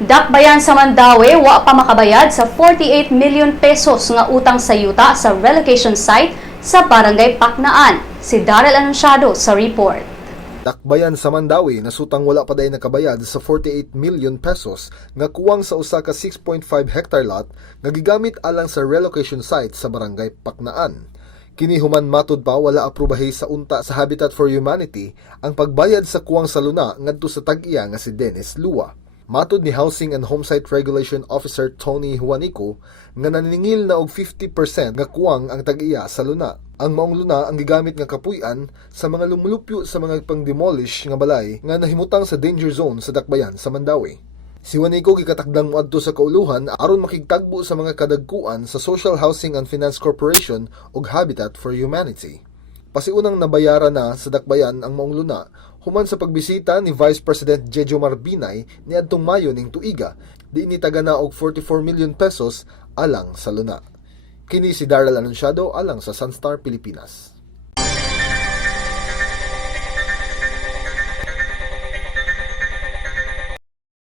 Dakbayan sa Mandaue, wa pa makabayad sa 48 million pesos nga utang sa yuta sa relocation site sa Barangay Paknaan. Si Daryl Anunciado sa report. Dakbayan sa Mandaue nasutang wala pa day nakabayad sa 48 million pesos nga kuwang sa usa ka 6.5 hectare lot nga gigamit alang sa relocation site sa Barangay Paknaan. Kini human matud pa wala aprubahe sa unta sa Habitat for Humanity ang pagbayad sa kuwang sa luna ngadto sa tag-iya nga si Dennis Lua. Matud ni Housing and Homesite Regulation Officer Tony Juanico nga naniningil na og 50% nga kuwang ang tag-iya sa luna. Ang maong luna ang gigamit nga kapuy-an sa mga lumulupyo sa mga pang-demolish nga balay nga nahimutang sa danger zone sa dakbayan sa Mandaue. Si Juanico gikatakdang moadto sa kauluhan aron makigtagbo sa mga kadagkuan sa Social Housing and Finance Corporation ug Habitat for Humanity. Pasiunang nabayaran na sa dakbayan ang maong luna human sa pagbisita ni Vice President Jejo Marbinay niadtong Mayo ning tuiga, di initaga na og 44 million pesos alang sa luna. Kini si Daryl Anunciado alang sa Sun.Star Pilipinas.